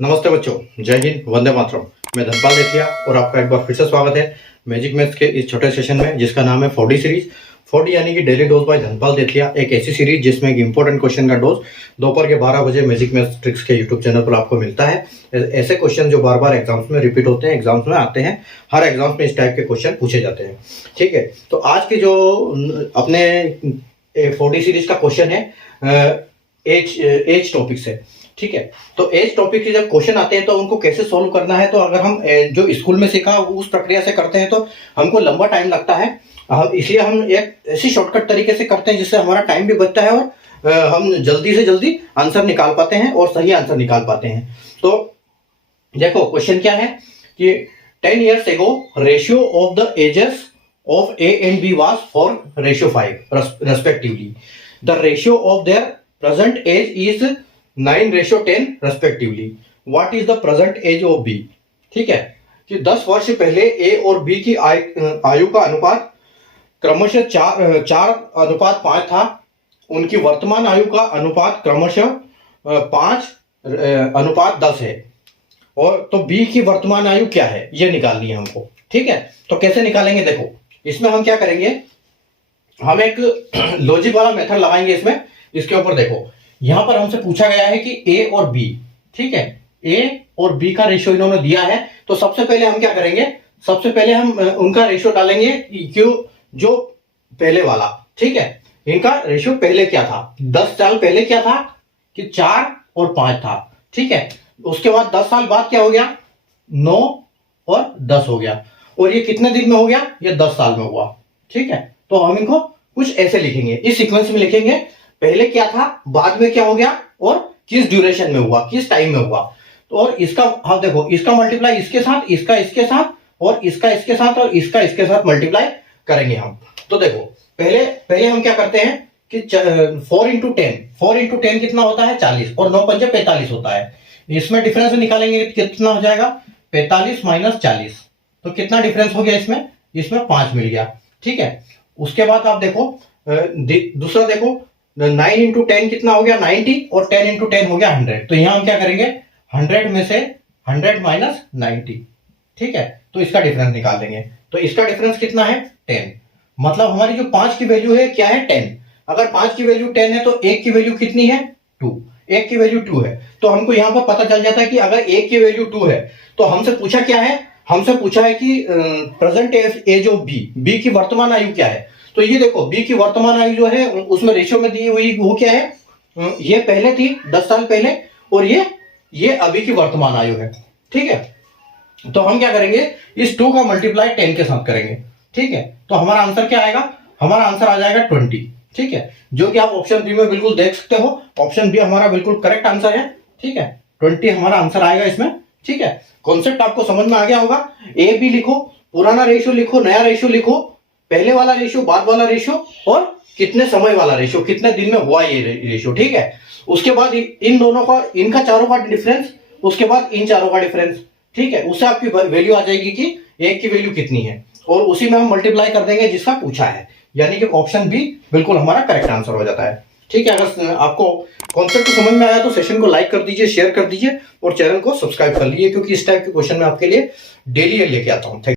नमस्ते बच्चों, जय हिंद, वंदे मातरम। मैं धनपाल देथिया और आपका एक बार फिर से स्वागत है मैजिक मैथ्स के इस छोटे सेशन में, जिसका नाम है 4D सीरीज। 4D यानी कि डेली डोज बाय धनपाल देथिया, एक ऐसी सीरीज जिसमें एक इंपॉर्टेंट क्वेश्चन का डोज दोपहर के 12 बजे मैजिक मैथ्स ट्रिक्स के यूट्यूब चैनल पर आपको मिलता है। ऐसे क्वेश्चन जो बार बार एग्जाम्स में रिपीट होते हैं, एग्जाम्स में आते हैं, हर एग्जाम्स में इस टाइप के क्वेश्चन पूछे जाते हैं। ठीक है, तो आज के जो अपने 4D सीरीज का क्वेश्चन है एज टॉपिक से। ठीक है, तो एज टॉपिक के जब क्वेश्चन आते हैं तो उनको कैसे सॉल्व करना है, तो अगर हम जो स्कूल में सीखा उस प्रक्रिया से करते हैं तो हमको लंबा टाइम लगता है। इसलिए हम एक ऐसी शॉर्टकट तरीके से करते हैं जिससे हमारा टाइम भी बचता है और हम जल्दी से जल्दी आंसर निकाल पाते हैं और सही आंसर निकाल पाते हैं। तो देखो क्वेश्चन क्या है कि 10 years ago ratio of the ages of A and B was 4:5 respectively. The ratio of their present age is 9:10 respectively. What is the present age of B? ठीक है, कि 10 वर्ष पहले ए और बी की आयु का अनुपात क्रमशः 4:5 था। उनकी वर्तमान आयु का अनुपात क्रमशः 5:10 है। और तो बी की वर्तमान आयु क्या है ये निकालनी है हमको। ठीक है, तो कैसे निकालेंगे, देखो इसमें हम क्या करेंगे, हम एक लॉजिक वाला मेथड लगाएंगे इसमें। इसके ऊपर देखो, यहां पर हमसे पूछा गया है कि ए और बी, ठीक है, ए और बी का रेशियो इन्होंने दिया है। तो सबसे पहले हम क्या करेंगे, सबसे पहले हम उनका रेशियो डालेंगे क्यों, जो पहले वाला। ठीक है, इनका रेशियो पहले क्या था, 10 साल पहले क्या था कि 4 और 5 था। ठीक है, उसके बाद 10 साल बाद क्या हो गया, 9 और 10 हो गया। और ये कितने दिन में हो गया, ये 10 साल में हुआ। ठीक है, तो हम इनको कुछ ऐसे लिखेंगे, इस सीक्वेंस में लिखेंगे, पहले क्या था, बाद में क्या हो गया, और किस ड्यूरेशन में हुआ, किस टाइम में हुआ। तो और इसका हाँ देखो, इसका मल्टीप्लाई इसके साथ, इसका इसके साथ, और इसका इसके साथ, और इसका इसके साथ मल्टीप्लाई करेंगे हम। तो देखो पहले हम क्या करते हैं कि 4 into 10 कितना होता है, 40, और 9 पंजे 45 होता है। इसमें डिफरेंस निकालेंगे, कितना हो जाएगा, 45 - 40। तो कितना डिफरेंस हो गया इसमें 5 मिल गया। ठीक है, उसके बाद आप देखो दूसरा देखो, 9 into 10 कितना हो गया, 90, और 10 into 10 हो गया 100। तो यहां हम क्या करेंगे, 100 में से 100 - 90। ठीक है, तो इसका डिफरेंस निकाल देंगे। तो इसका डिफरेंस कितना है, 10। मतलब हमारी जो 5 की वैल्यू है क्या है, 10। अगर 5 की वैल्यू 10 है तो 1 की वैल्यू कितनी है, 2। 1 की वैल्यू 2 है, तो हमको यहां पर पता चल जाता है कि अगर 1 की वैल्यू 2 है तो हमसे पूछा क्या है, हमसे पूछा है कि प्रेजेंट एज ऑफ बी की वर्तमान आयु क्या है। तो ये देखो, बी की वर्तमान आयु जो है उसमें रेशियो में दी हुई वो क्या है, ये पहले थी 10 साल पहले, और ये अभी की वर्तमान आयु है। ठीक है, तो हम क्या करेंगे, इस 2 का मल्टीप्लाई 10 के साथ करेंगे। ठीक है, तो हमारा आंसर क्या आएगा, हमारा आंसर आ जाएगा 20। ठीक है, जो कि आप ऑप्शन बी में बिल्कुल देख सकते हो, ऑप्शन बी हमारा बिल्कुल करेक्ट आंसर है। ठीक है, 20 हमारा आंसर आएगा इसमें। ठीक है, कॉन्सेप्ट आपको समझ में आ गया होगा। ए बी लिखो, पुराना रेशियो लिखो, नया रेशियो लिखो, पहले वाला रेशियो, बाद वाला रेशियो, और कितने समय वाला रेशियो, कितने दिन में हुआ ये रेशियो। ठीक है, उसके बाद इन दोनों का, इनका चारों का डिफरेंस, उसके बाद इन चारों का डिफरेंस। ठीक है, उससे आपकी वैल्यू आ जाएगी कि एक की वैल्यू कितनी है, और उसी में हम मल्टीप्लाई कर देंगे जिसका पूछा है, यानी कि ऑप्शन बी बिल्कुल हमारा करेक्ट आंसर हो जाता है। ठीक है, अगर आपको कॉन्सेप्ट समझ में आया तो सेशन को लाइक कर दीजिए, शेयर कर दीजिए, और चैनल को सब्सक्राइब कर लीजिए, क्योंकि इस टाइप के क्वेश्चन मैं आपके लिए डेली लेके आता हूँ।